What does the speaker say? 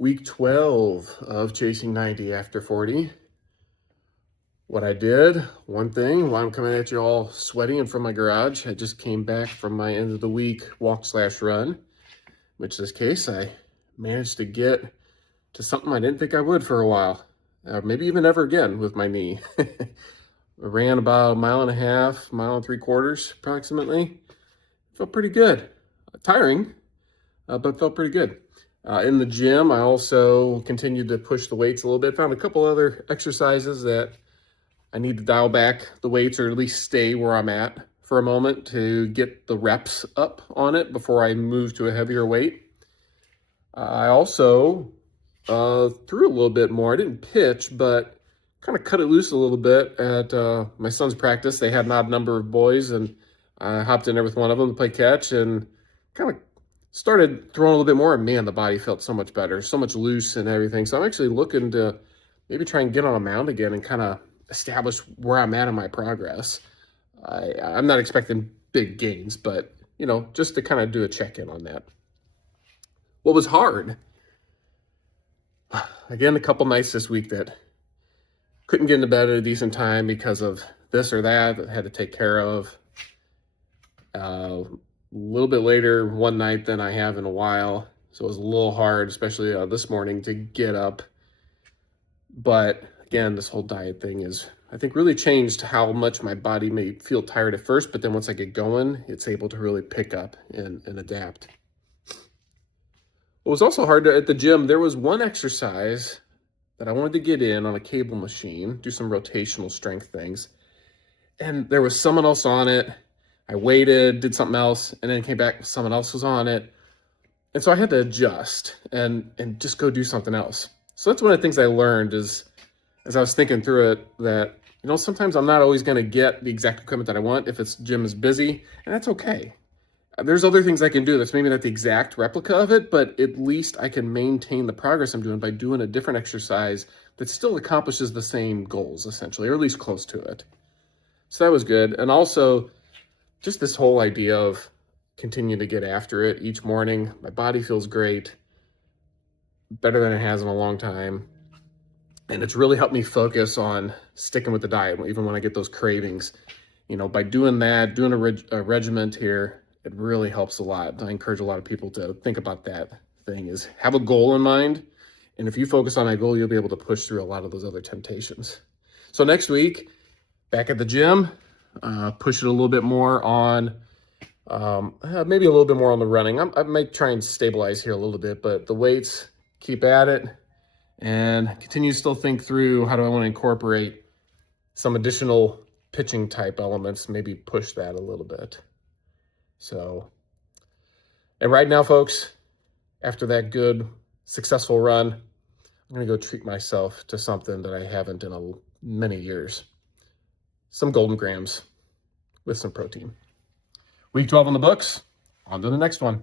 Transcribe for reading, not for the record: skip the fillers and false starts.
Week 12 of Chasing 90 after 40. What I did, one thing, while I'm coming at you all sweaty and from my garage, I just came back from my end of the week walk/run, which in this case, I managed to get to something I didn't think I would for a while, maybe even ever again with my knee. I ran about a mile and a half, mile and 3/4 approximately. Felt pretty good. Tiring, but felt pretty good. In the gym, I also continued to push the weights a little bit. Found a couple other exercises that I need to dial back the weights, or at least stay where I'm at for a moment to get the reps up on it before I move to a heavier weight. I also threw a little bit more. I didn't pitch, but kind of cut it loose a little bit at my son's practice. They had an odd number of boys, and I hopped in there with one of them to play catch and kind of started throwing a little bit more, and man, the body felt so much better, so much loose and everything. So I'm actually looking to maybe try and get on a mound again and kind of establish where I'm at in my progress. I'm not expecting big gains, but, you know, just to kind of do a check-in on that. What was hard? Again, a couple nights this week that couldn't get into bed at a decent time because of this or that I had to take care of. A little bit later one night than I have in a while, so it was a little hard, especially this morning, to get up. But again, this whole diet thing is, I think, really changed how much my body may feel tired at first, but then once I get going, it's able to really pick up and adapt. What was also hard at the gym, there was one exercise that I wanted to get in on a cable machine, do some rotational strength things, and there was someone else on it. I waited, did something else, and then came back, someone else was on it. And so I had to adjust and just go do something else. So that's one of the things I learned is, as I was thinking through it, that, you know, sometimes I'm not always going to get the exact equipment that I want if it's gym is busy, and that's okay. There's other things I can do that's maybe not the exact replica of it, but at least I can maintain the progress I'm doing by doing a different exercise that still accomplishes the same goals, essentially, or at least close to it. So that was good. And also, just this whole idea of continuing to get after it each morning. My body feels great, better than it has in a long time. And it's really helped me focus on sticking with the diet, even when I get those cravings. You know, by doing that, doing a regiment here, it really helps a lot. I encourage a lot of people to think about that thing, is have a goal in mind. And if you focus on that goal, you'll be able to push through a lot of those other temptations. So next week, back at the gym, push it a little bit more on, maybe a little bit more on the running. I might try and stabilize here a little bit, but the weights, keep at it, and continue to still think through, how do I want to incorporate some additional pitching type elements, maybe push that a little bit. So, and right now, folks, after that good, successful run, I'm going to go treat myself to something that I haven't in many years. Some Golden Grahams with some protein. Week 12 on the books. On to the next one.